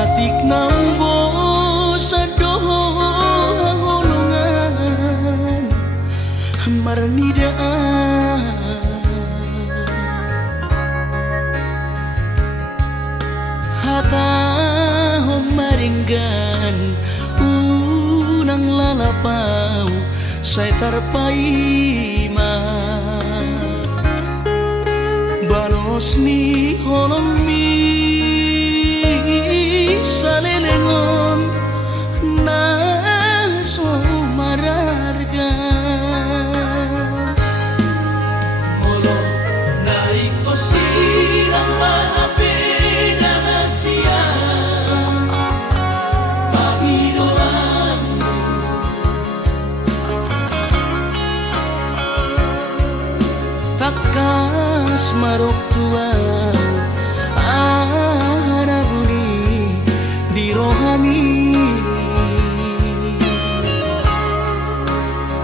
atik nambo sa doholongan marnidaan hata maringgan unang lalapaw say tarpaima balos ni honomi sa lelengon na sumararga molo naiko sirang maapi na siya pagidoanmu takas marok tuang araguni di rohami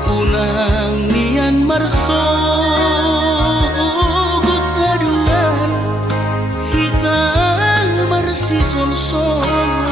unang nian marso gutaduan hitang marsi sol-solan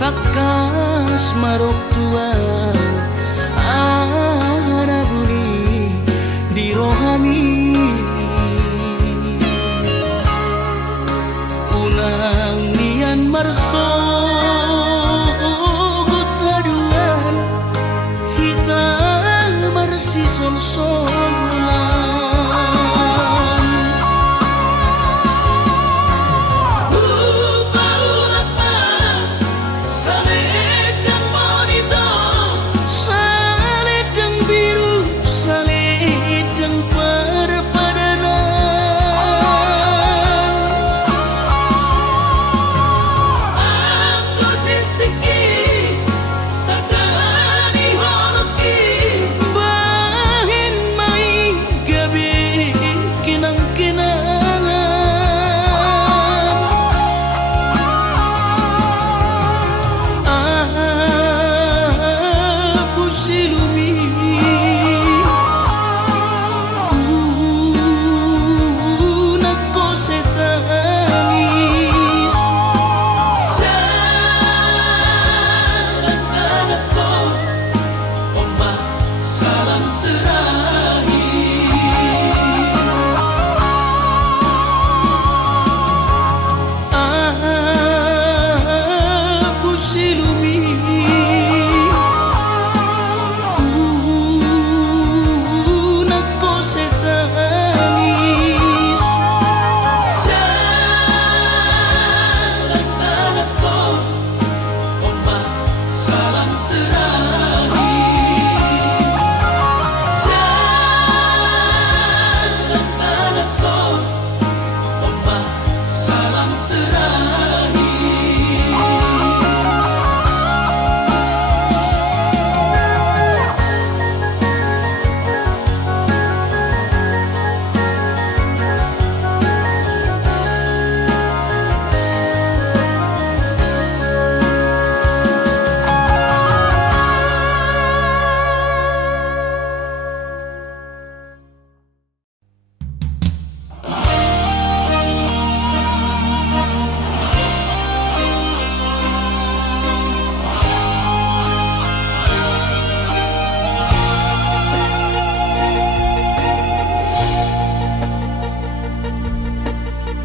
takas marok tuang araguni di rohami unang nian marso gutaduan hitang marsi sol-solan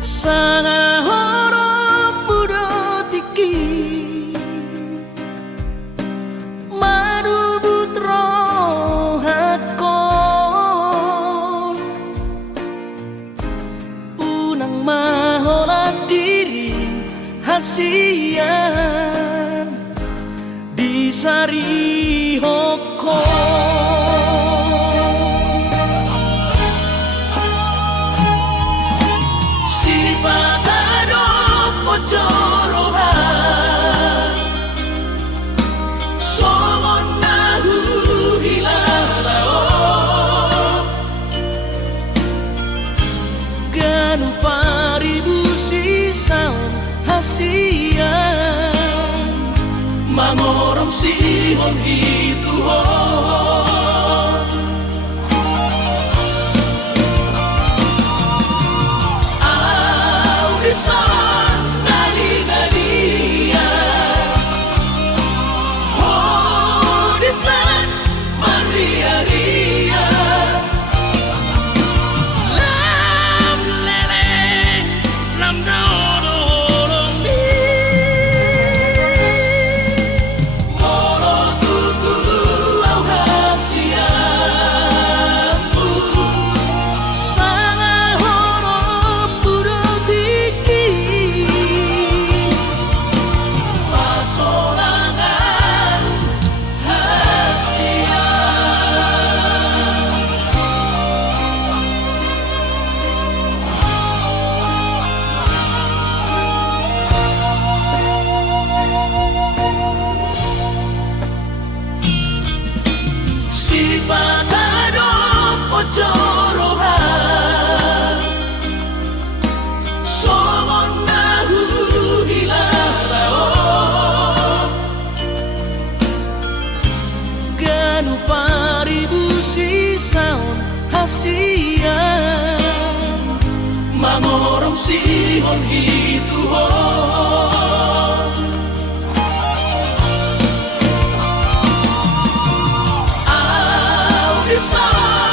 Sangahorom muda tiki Manubutro hakon Unang maholat diri hasian Di sari hokon Jorohan Somon nahu hilalao Ganu paribu sisaon hasian Mangorom sihon hituhon Audisan Jorohan Somon nahu hilalao Ganu paribu sisaon hasian Mangorom sihon hituhon Audisan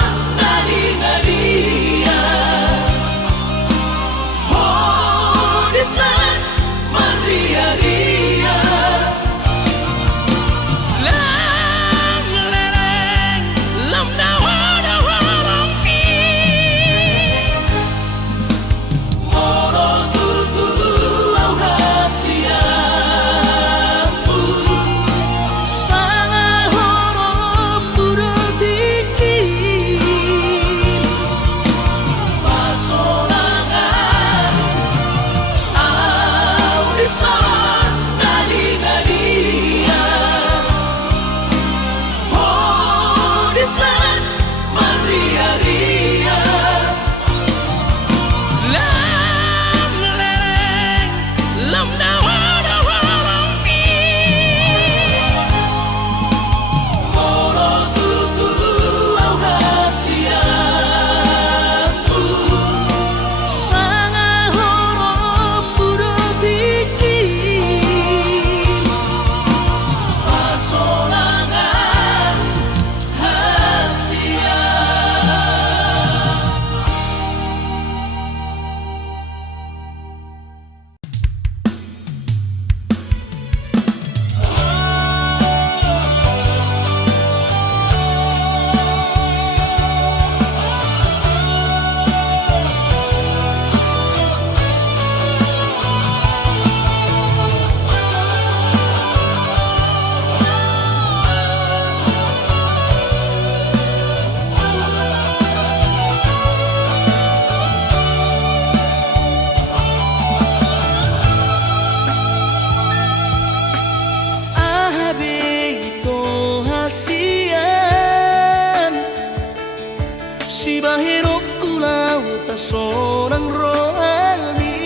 Seorang rohani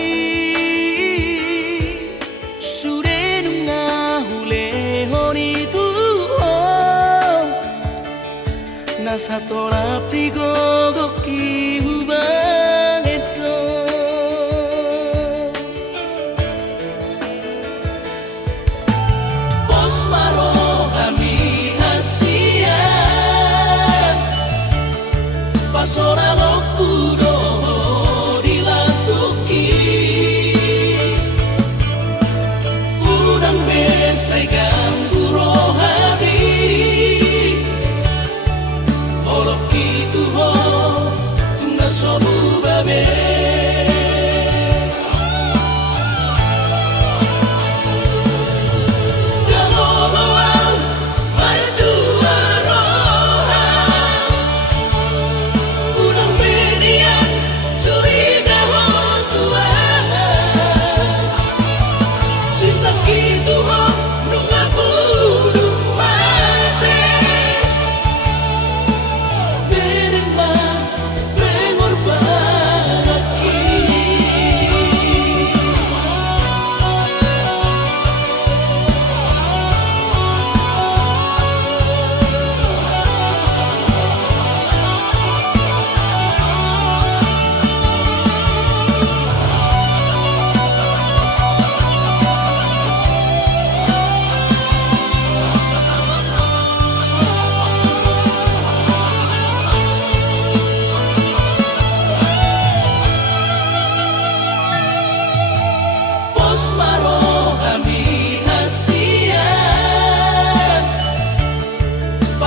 Sudah nungahulehoni Tuhan Nasa tolap digogoki hubang itu Bos marohani hasian Pasora lokudo dilakuki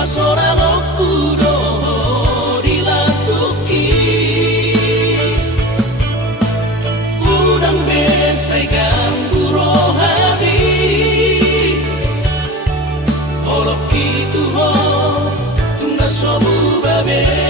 Sora okudo dilakuki Udang besai ganggu rohani Olok itu ho tungga sobu babe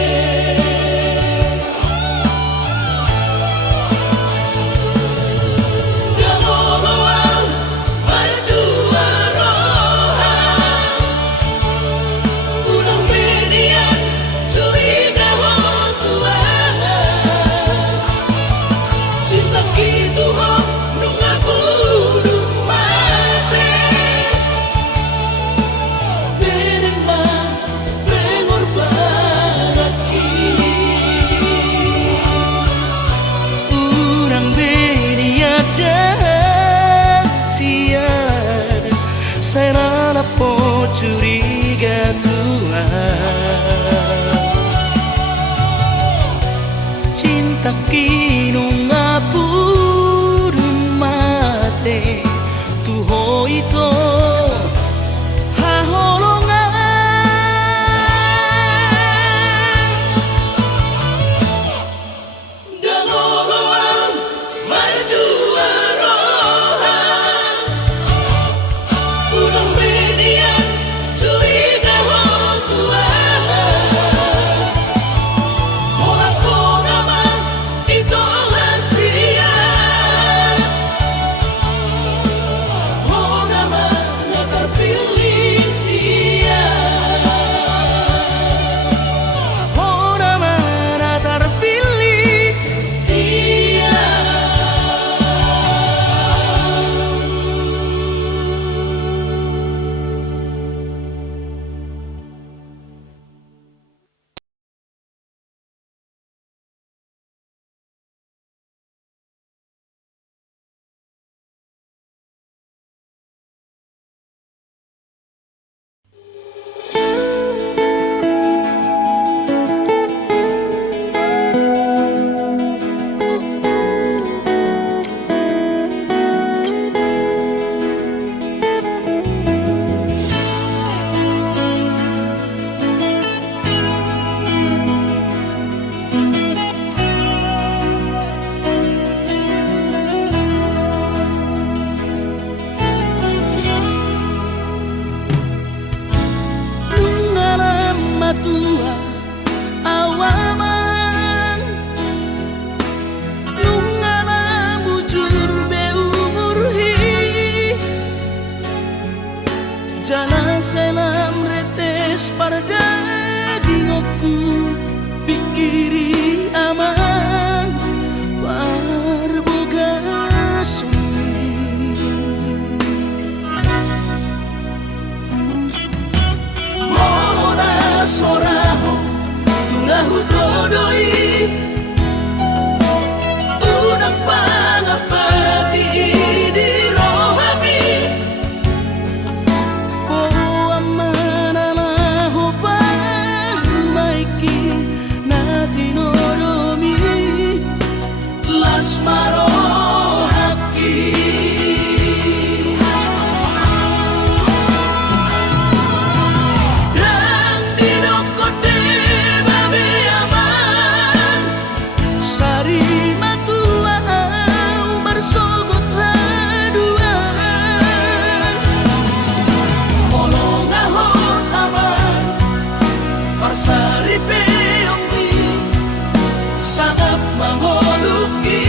po curiga Tuhan cinta kinu ngapuru mate tuho ito haholongan dangoloan mardua rohan udang tua awaman nungala mujur be umurhi jana selam retes parda dingoku pikiri aman parboga sumi soraho tulahu todoi unang pangapati di rohami o amanalaho pangmaiki natinoromi las marohaki Saripe ongi sangat mangoluki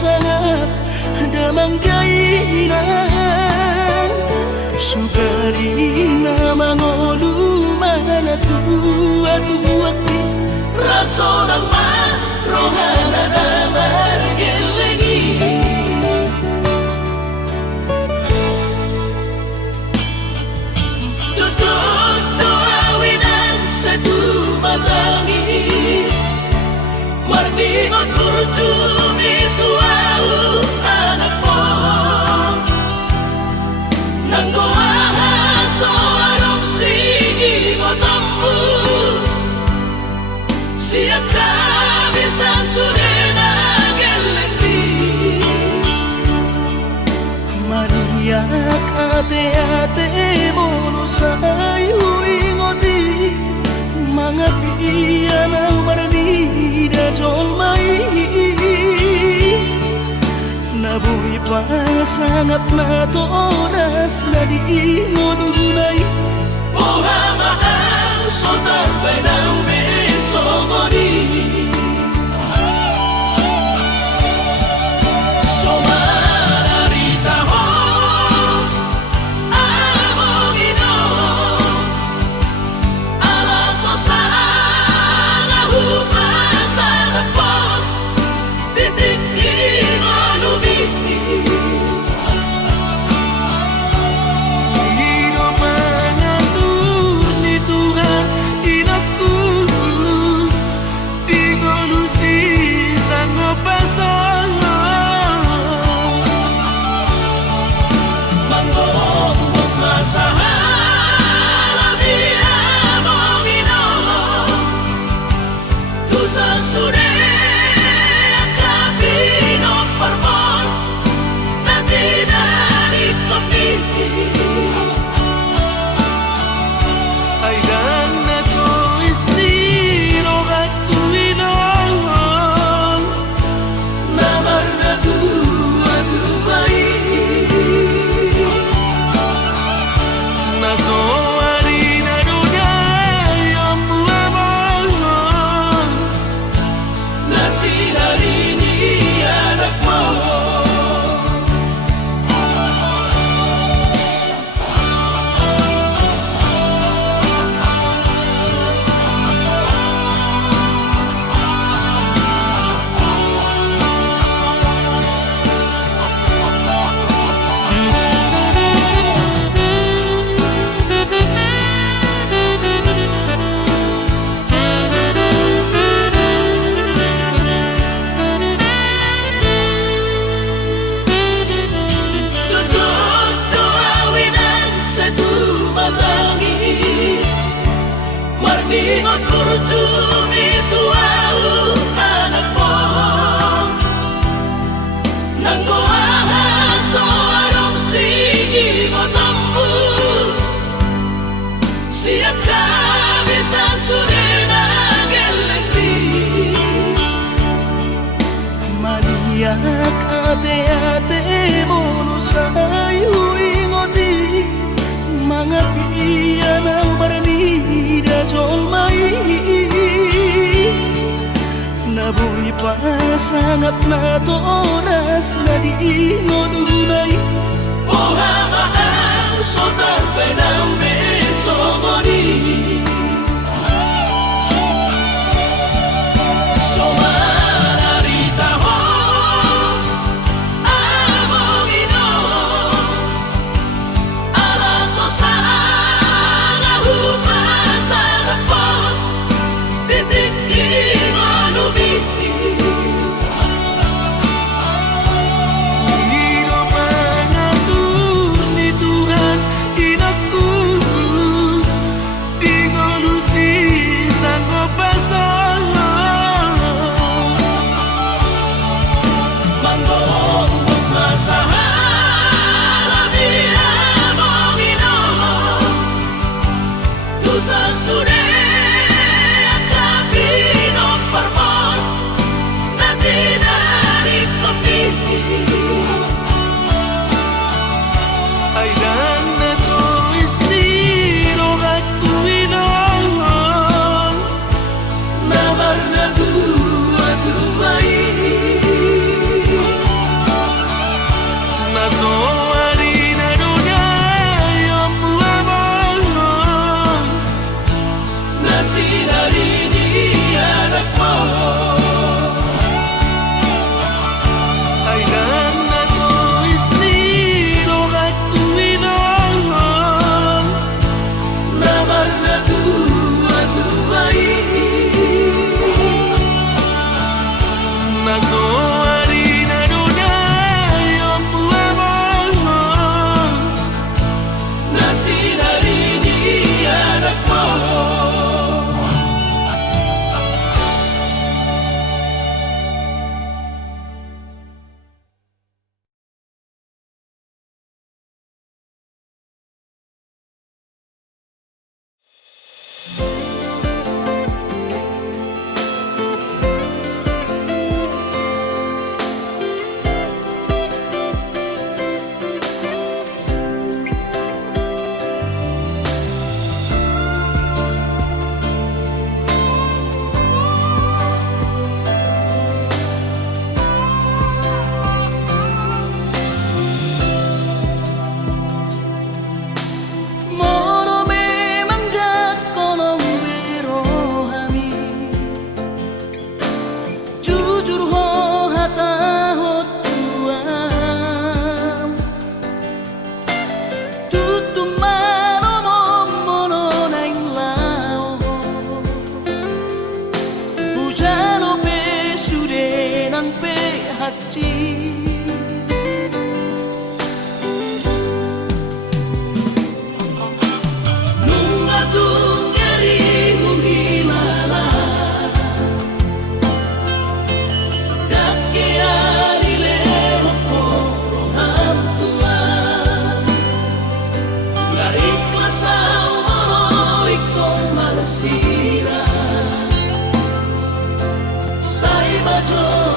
sangat damang kainan Sugarina mangolu mana tua-tua Raso ng marohana na margelengi Tutup doawinan sa tumatangis Marningot kurutumi tuau anak mo Nanggoaha so anong sige ngotammu Siap kami sa surena gelengdi Mariak ate-ate mono sayu ingoti Mga piyan ang maranida jolmai Nabuhi pa sangat na to oras na di ngununay Ohama ang sotar pa ng beso mo di So mararita ho among ino Alaso sa nga humasa na po Titik mo lumiti Marningot kurutumi tuau anak mo Nanggoaha so anong sige ngotammu Siap kami sa surena gelengdi Mariak ate-ate mono sayu ingoti Mga piyan ang maranida jolmai Nabuhi pa sangat na to oras na di ngununay Ohama ang sotar pa ng beso mo di So mararita ho among ino Alaso sa nga humasa na po Titik mo lumiti Ungino mga tunito suci. Nunga tunggeri hilala dake arile hokoro hamtua la ikhlas au iko malasira sai bajo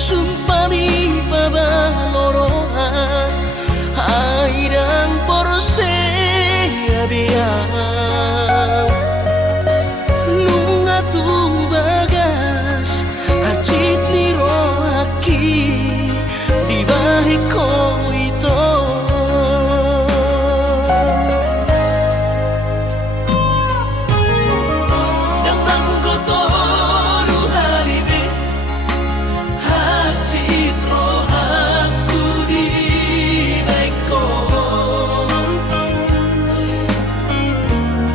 sumpami pabaloroa airang porse abiang nunga tu bagas acit niro aki di bahiko ito nang nanggoto ruhalibi acit rohaku di bahiko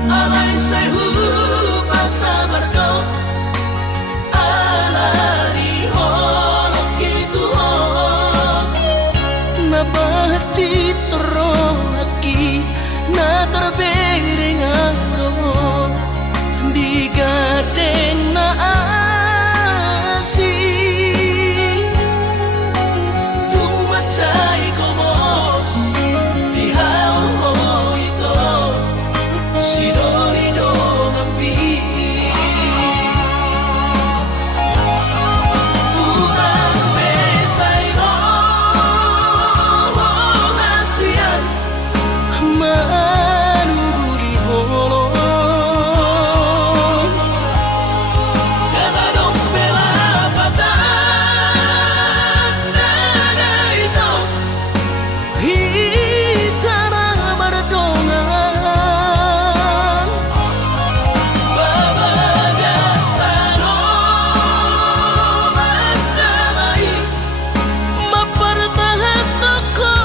alay sayu pasabar kau alali holok gitu na bacit rohaki na terbereng aro di gadeng na asi tumacay komos di haul ito si Dorido kami urang besay ro nasian manuguri holong gadadong pelapatan dada ito hitana berdongan babagas tanong mandamai mapertahan toko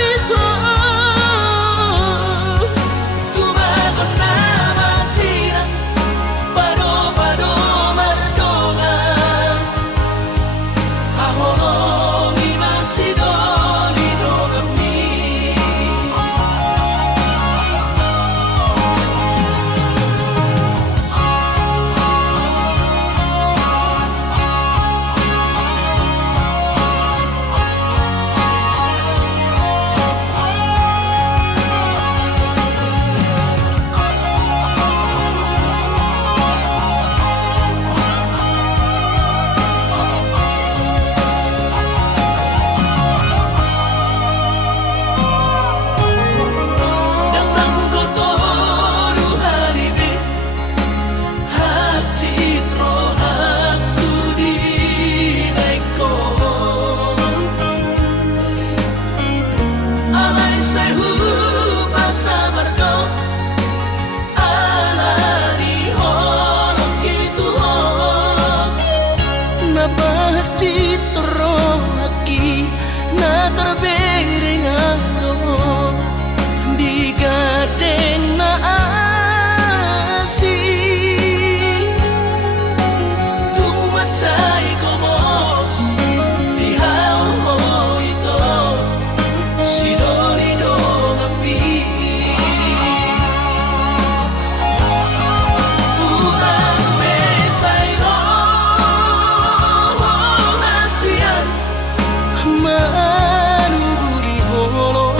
itu tubagon na masira pado-pado mardongan haholongi masih Dorido kami nang nanggoto ruhalibi acit rohaku di bahiko alay sayu pasabar kau alali holok gitu na bacit rohaki na terbereng aro di gadeng na asi tumacay komos di haul ito si Dorido kami urang besay ro nasian manuguri holong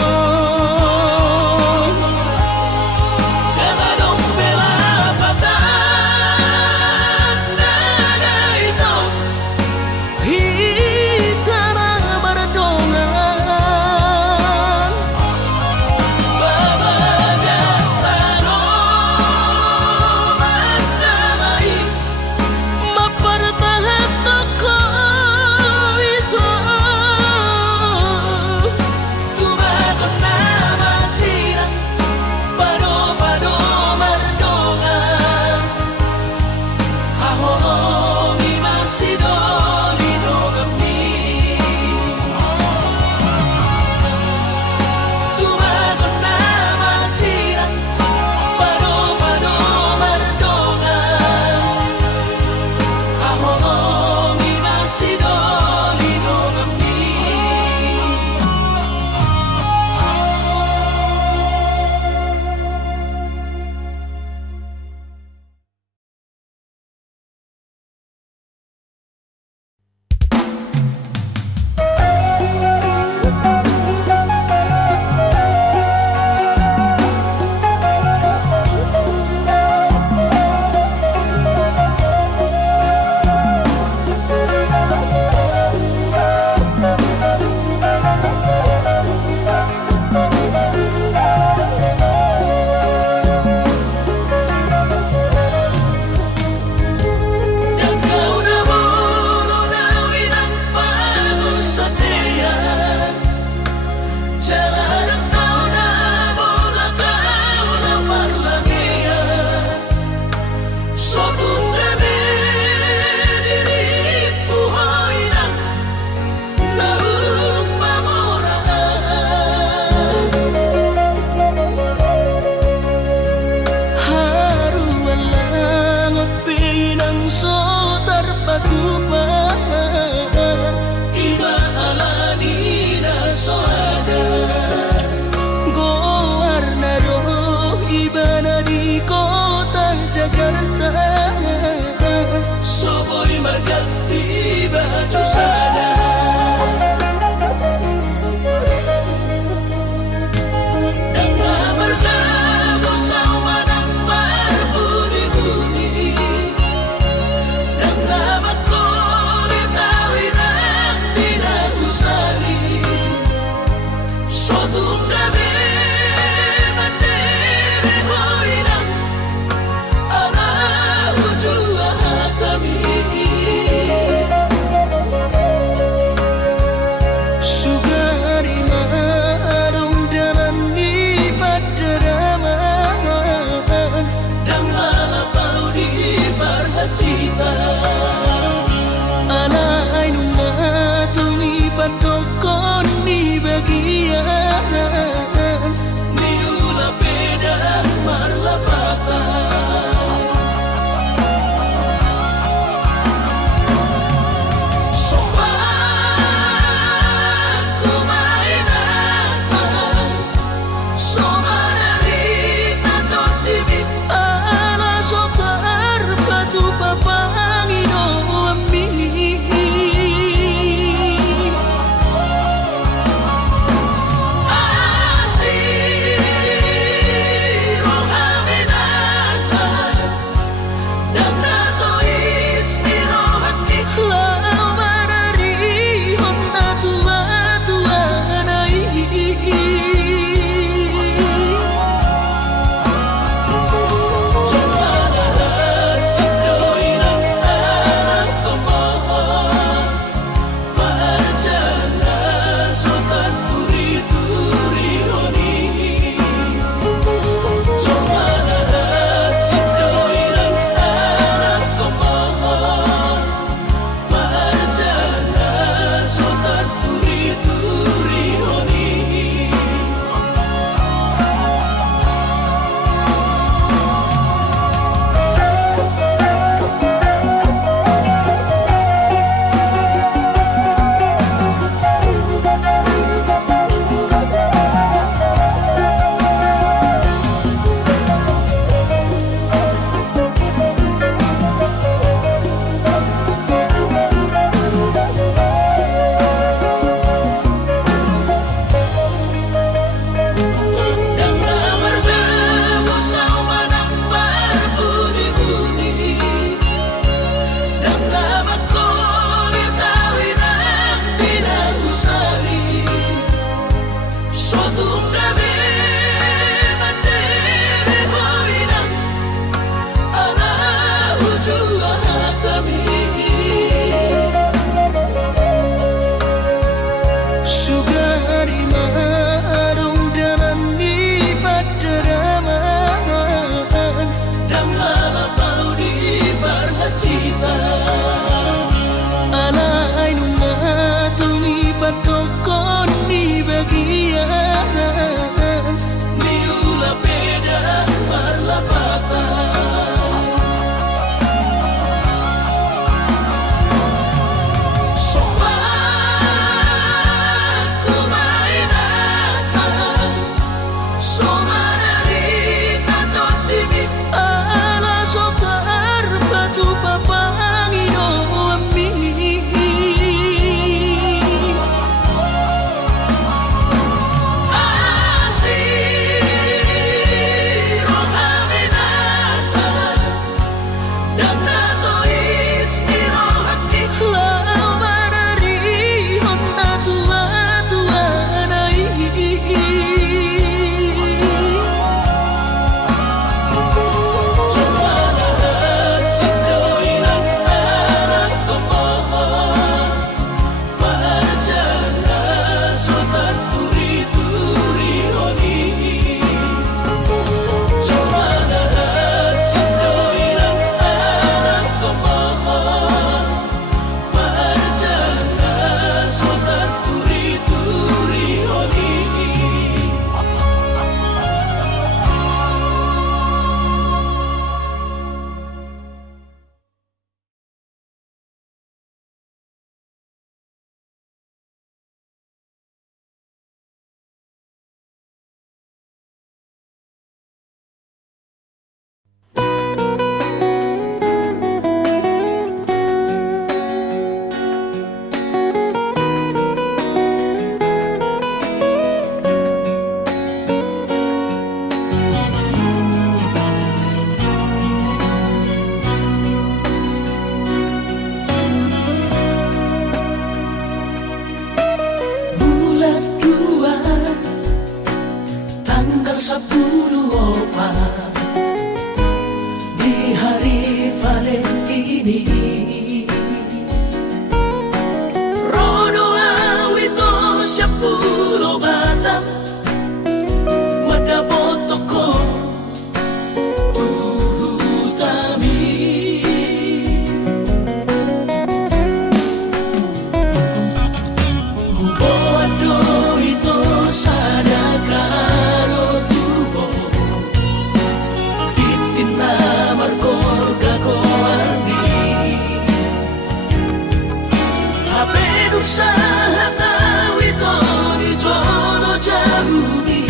usaha tawi to di jono jabumi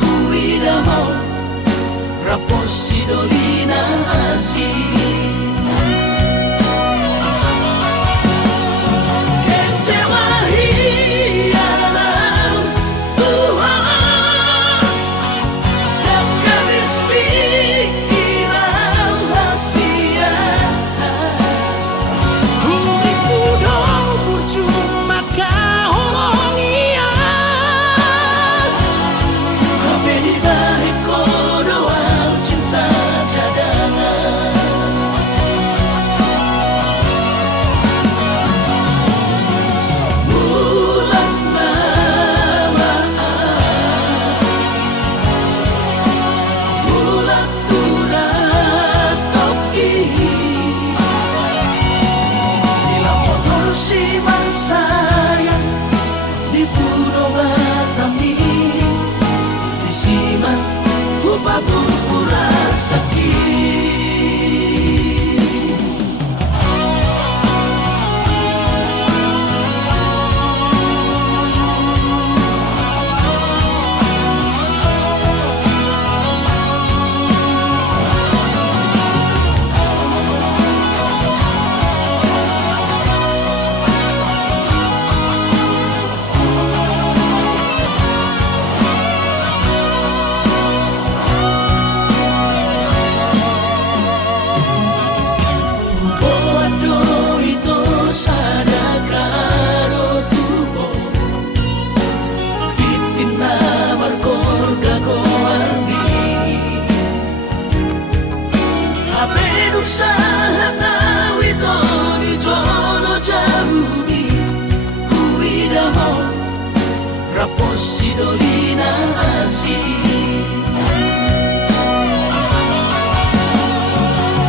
huida ho raposi dolina asi kecewa hialam Tuhan dan kabis pikiran hasia huriku dong percuma kahoronian habe di baik doa cinta cadangan bulan namaan bulan turat toki si sayang di Pulau Batami di Siman Upa Purpura sakit usaha tawi to di jono jabumi huida ho raposi dolina asi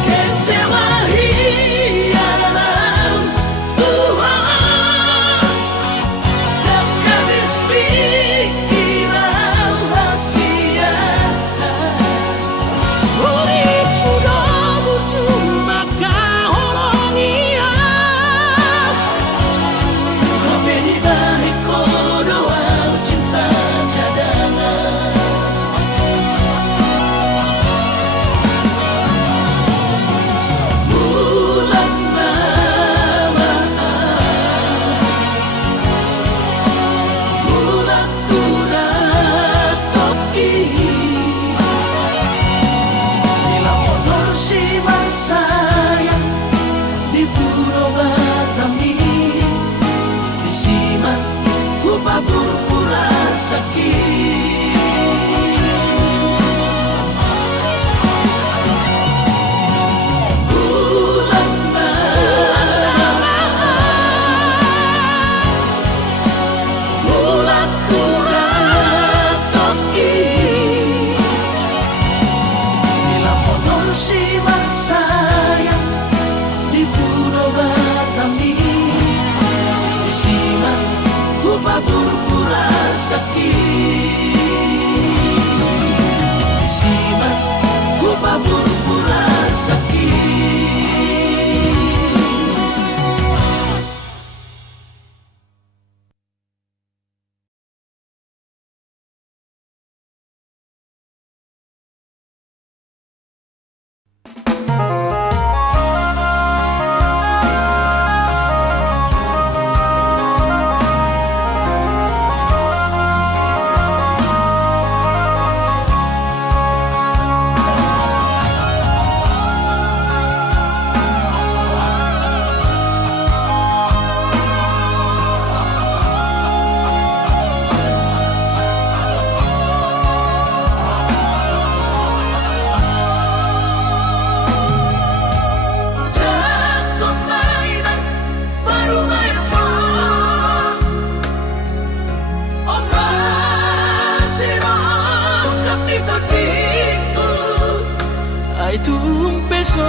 kecewa hialam Tuhan dan kabis pikiran hasia huriku dong cuma kahoronian habe di baik doa cinta cadangan bulan namaan bulan turat toki si sayang di Pulau Batami di Siman Upa Purpura sakit bulan namaan bulan turat toki si sayang di Pulau Batami di Siman Upa Purpura sakit di Siman Upa Purpura sakit Ay tumpeso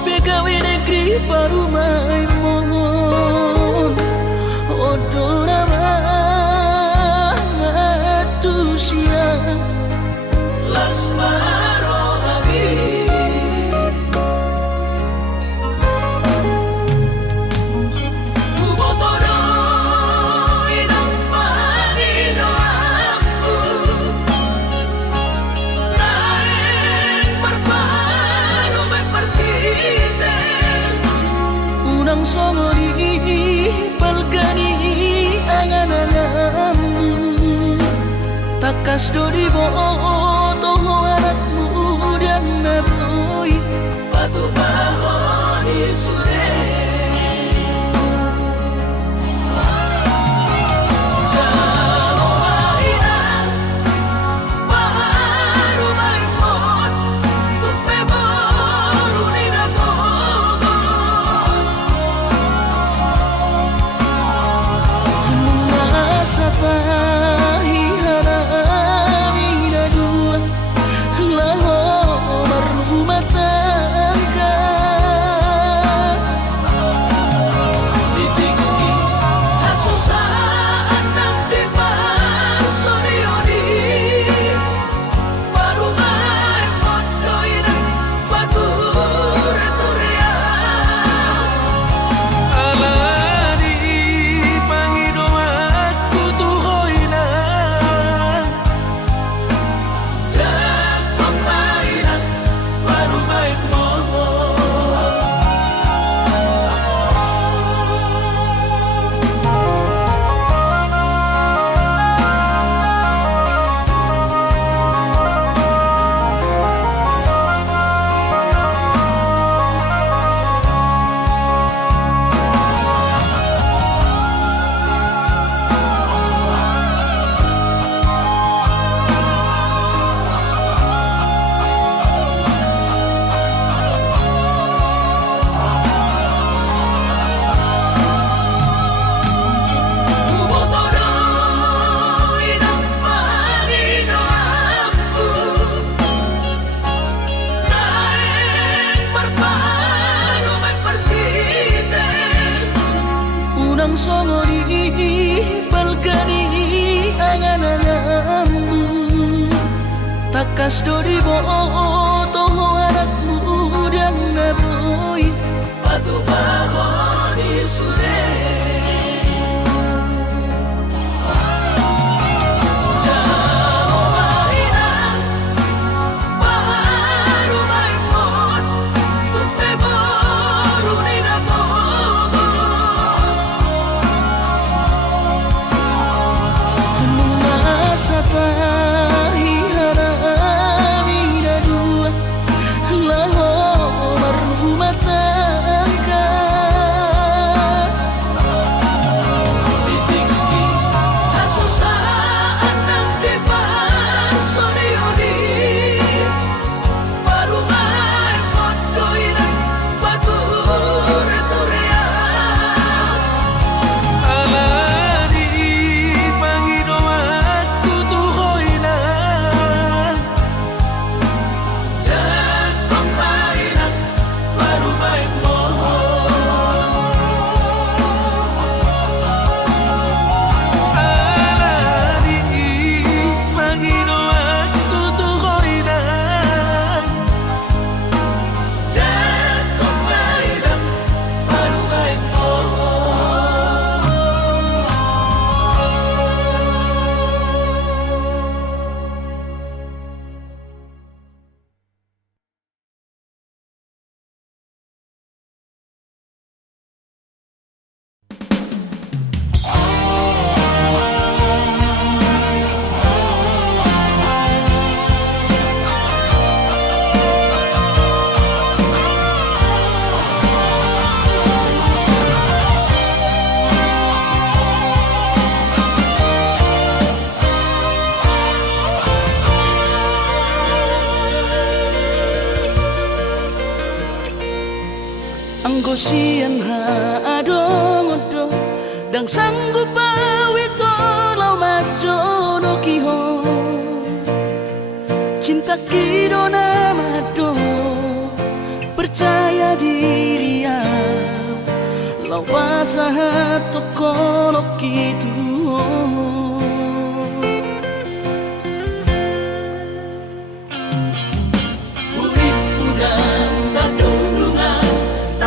pegawe negeri parumai mon odorama tusia las maro habib takas dori boto anak muda naboi patu bahoni sude Unang songori balkani angan-anganmu takas dori boto anak muda naboi patu bahoni sude Anggo sian ha adong-odong dang sanggup bawi tolau majo no kiho cinta kido namado percaya diri ya lau pasahat tokono kitu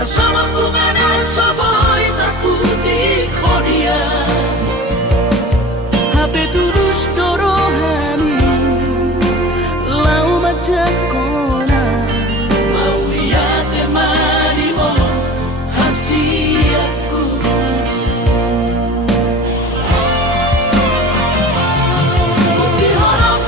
sama bunga dan soboy terputih kodia Habe tulus dorohani lau majak kona mau lihat temani mo hasiatku bukti horok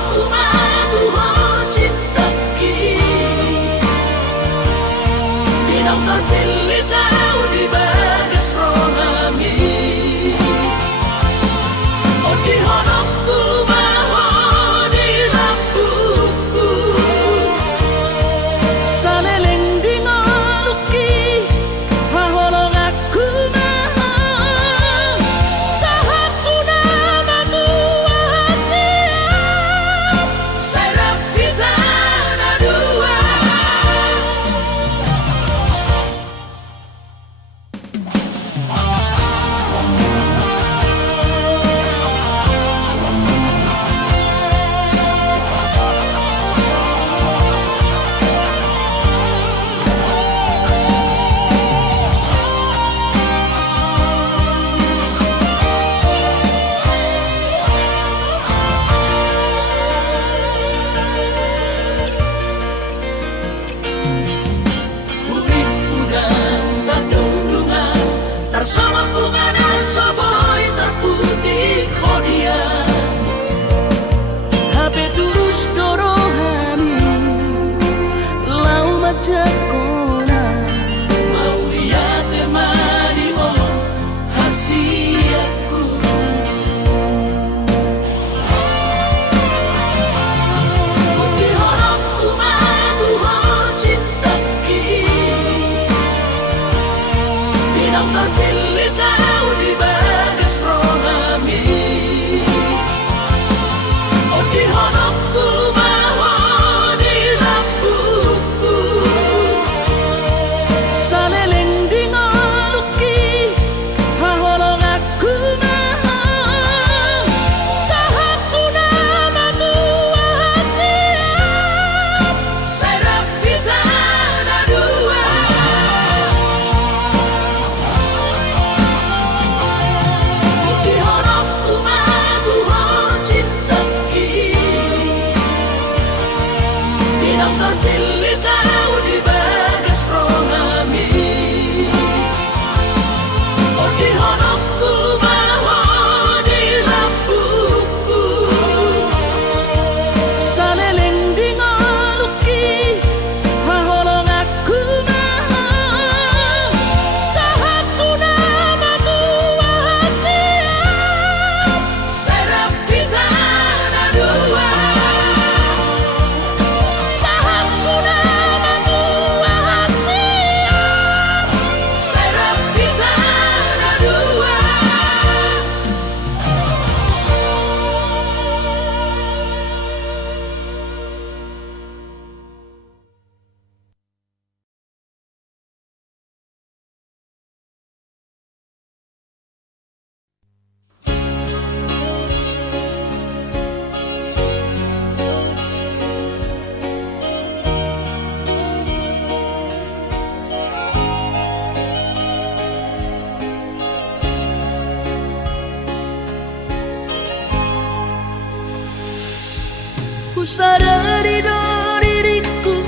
Sadari do diriku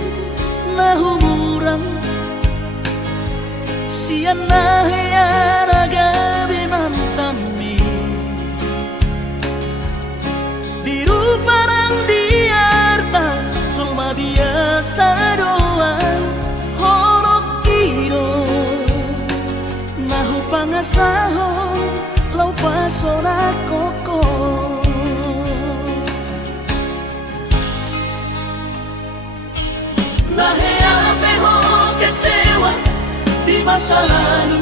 na humurang siyan na heyaraga binantami biru parang diarta cuma biasa doang horok kiro nahu pangasahon lau pasora koko. Naheape ho kecewa di masa lalu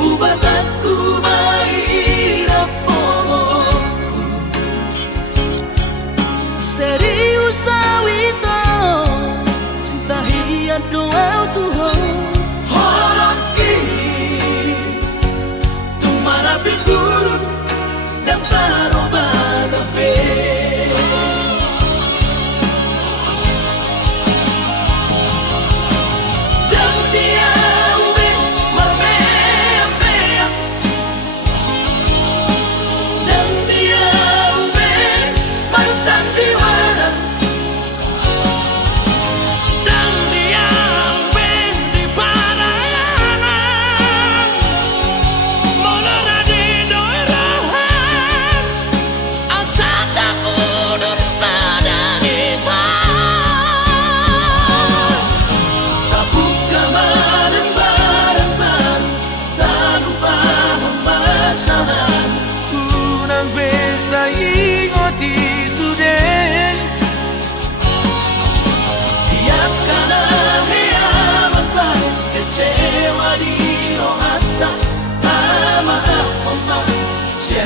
Ubat aku mahirap pomoku Serius awito cinta hiat doa Tuhan Holoki Tumarapi buruk dan taroba gape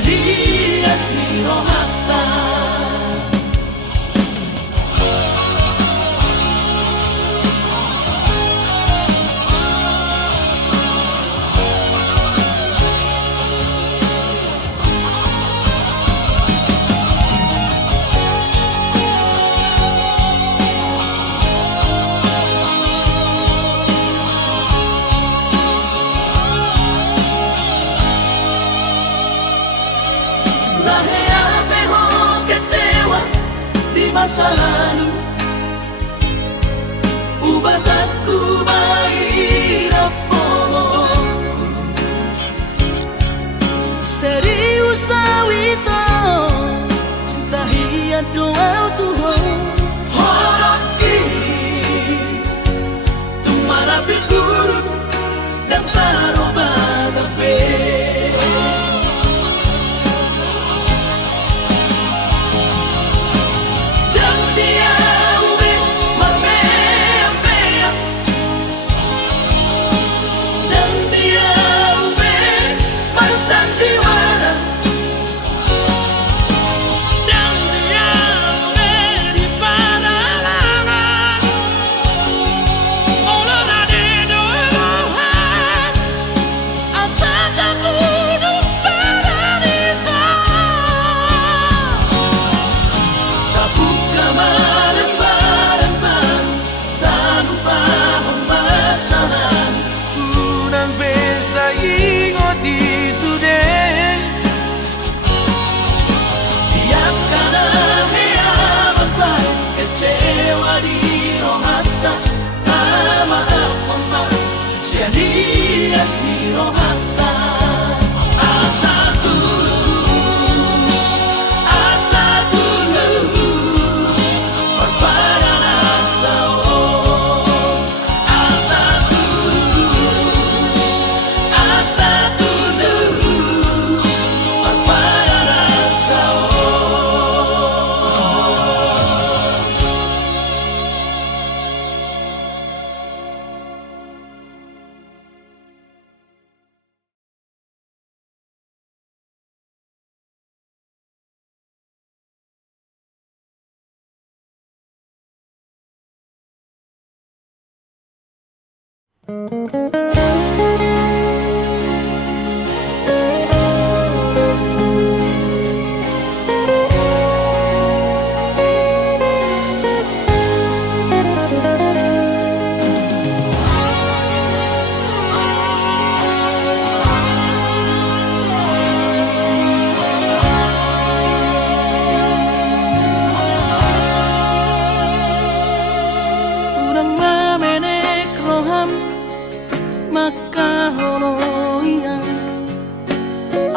Dias ni rohata masa lalu Ubat aku mahirap pomoku Serius awito cinta hiat doa Tuhan Holoki Tumarapi buruk dan taroba gape Dias ni rohata asa tulus perpadanan tao asa tulus perpadanan tao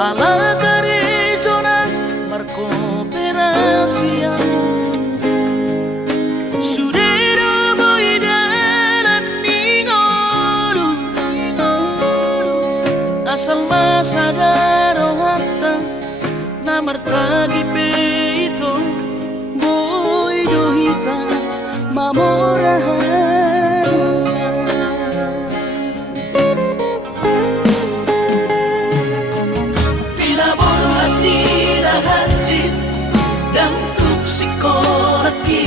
alla gareggiona marco operasia surero boidalan ningoru asal masadaro hatta namartagi peito boido hita mamorahan pinaborhan nila hanjit dan tupsikoraki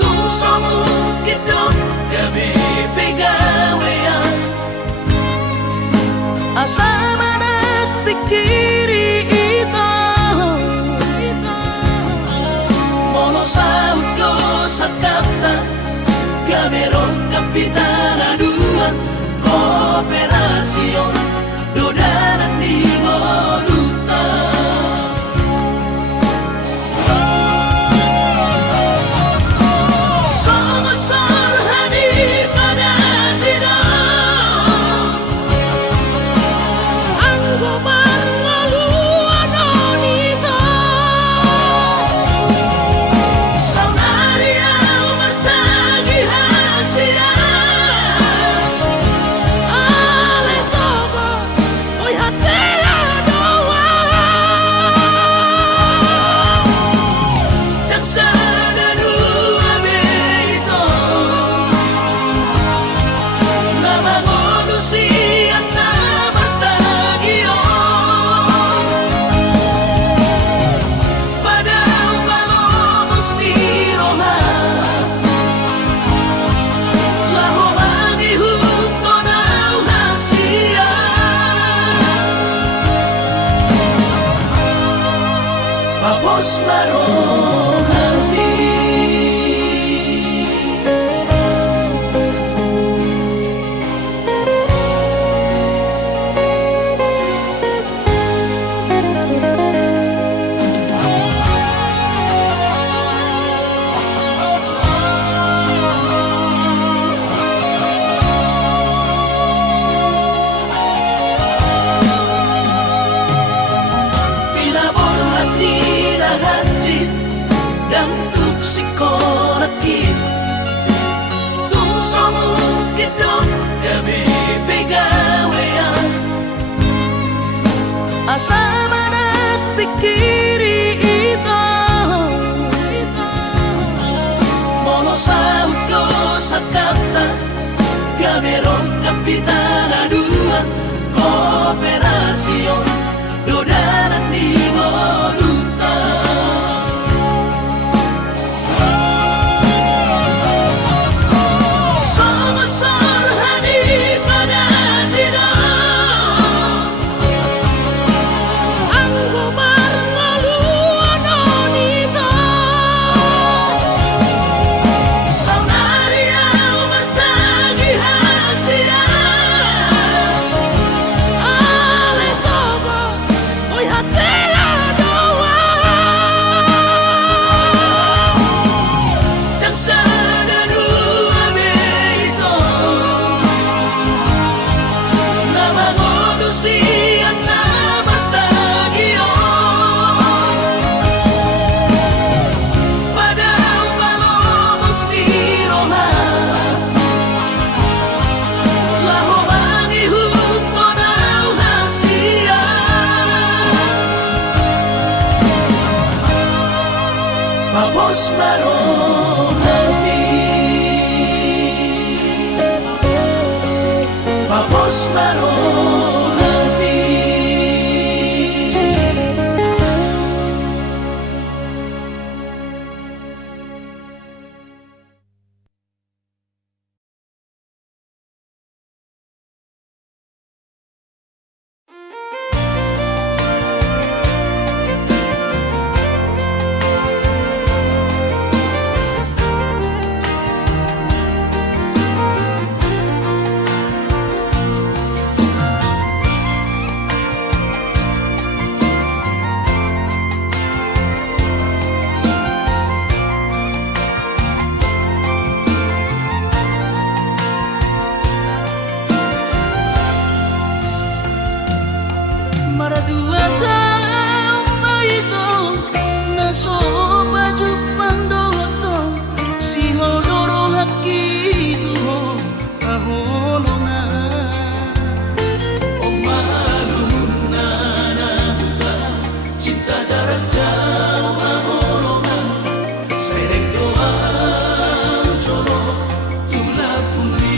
tumsomu kidot gabi pegawean asama nagpikiri ito mono sa udo sa kapta gamerong kapitaladuan kooperasyon dodanan ni Moduta Somasol hani pada tidak ang gomarngaluan onito saunaria martagi hasia ale sobo oi hasia doa dan sana dua beito nama manusia na martagio pada umalomos ni roha laho magihuto na hasia papos marohani pinaborhan nila hanjit dan tupsikoraki tumsomu kidot gabi pegawean asama nagpikiri ito mono sa udo sa kapta gamerong kapitaladuan kooperasyon dodanan ni Moduta Somasol hani pada tidak ang gomarngaluan onito saunaria martagi hasia ale sobo oi hasia doa dan sana dua beito nama manusia na martagio pada umalomos ni roha laho magihuto na hasia papos marohani papos marohani Padua taong maito na so baju pandoto si hodoro hakitu ho aholona o maluna namuta cinta jarak jauh aholona sereng doa joro tulak bumi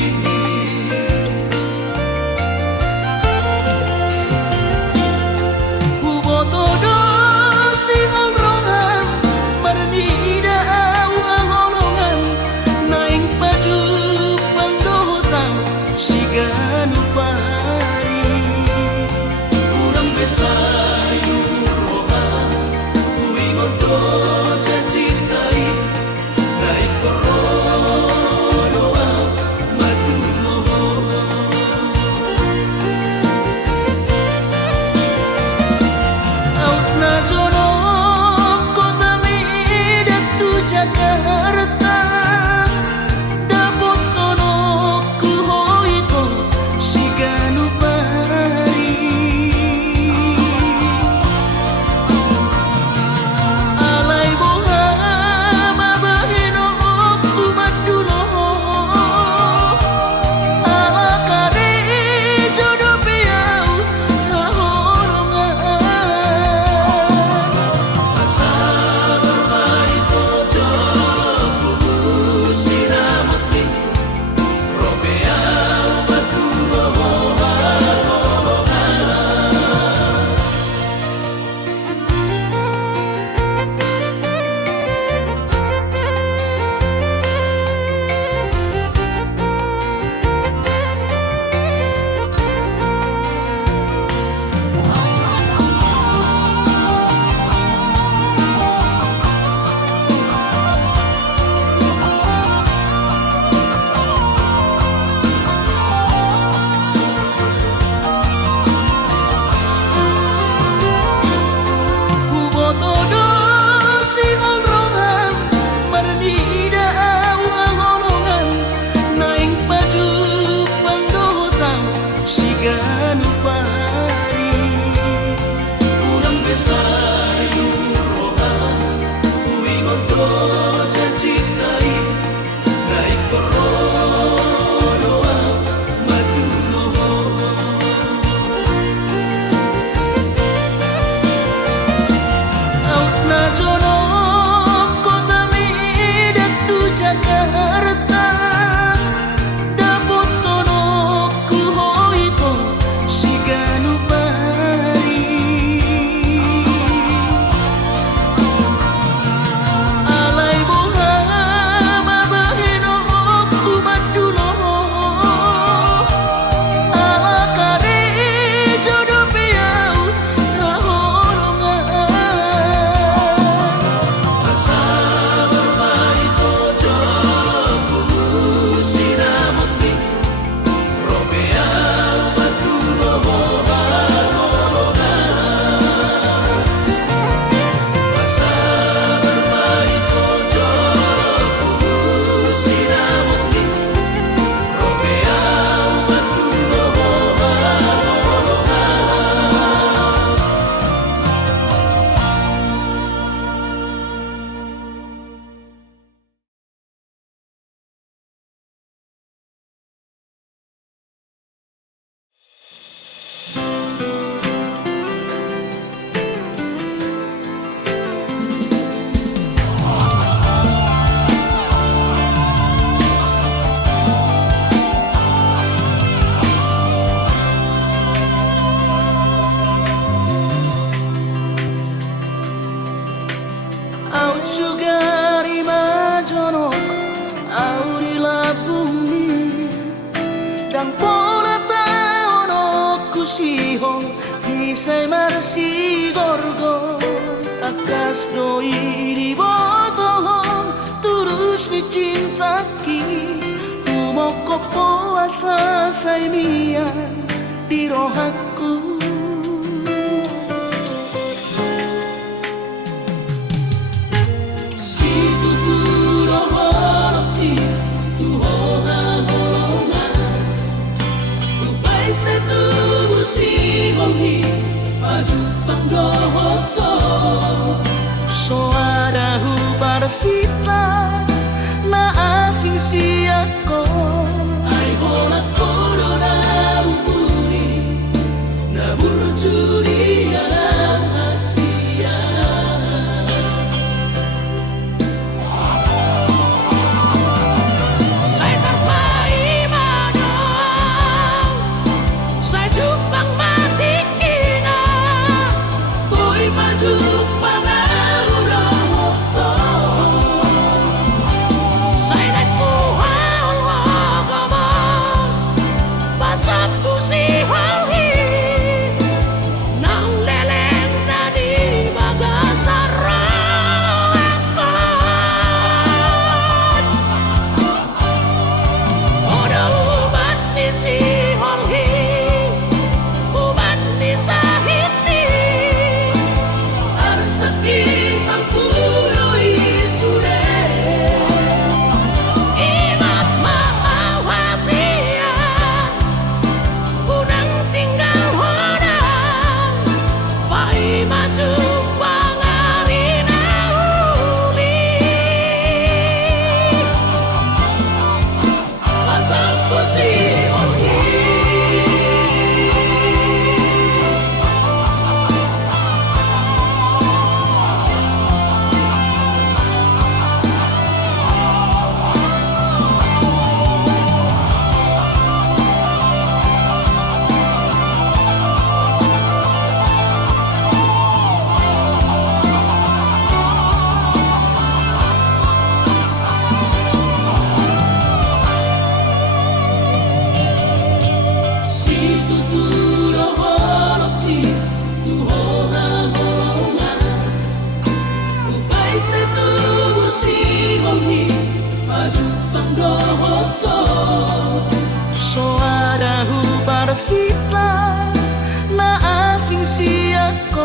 Isa'y marsigorgo akas doi boto turus ni cintaki tumoko puasa say miyan di rohaku si tuturo holoki tuhoha holongan ubay sa tubo si hongi Maju pangdohoto Soarahu parsita na asing siyako Ay hola corona umpuni Na burjuri ang Asia Saya terpaimana Saya jupang mati ina Boy maju pangaurohoto Saya naik puhal wagamas Pasap pusi halhi Nang leleng na di magasarakan Oda ubat ni si halhi Ubat ni sahiti Arsaki sang puroi sure Ingat maawasian Unang tinggal hodang Pai maju pangari na uli Pasang pusi olhi Si tuturo holoki tuhoha holongan Upay sa tubo si olhi Maju pangdohoto Soarahu parsita na asing siyako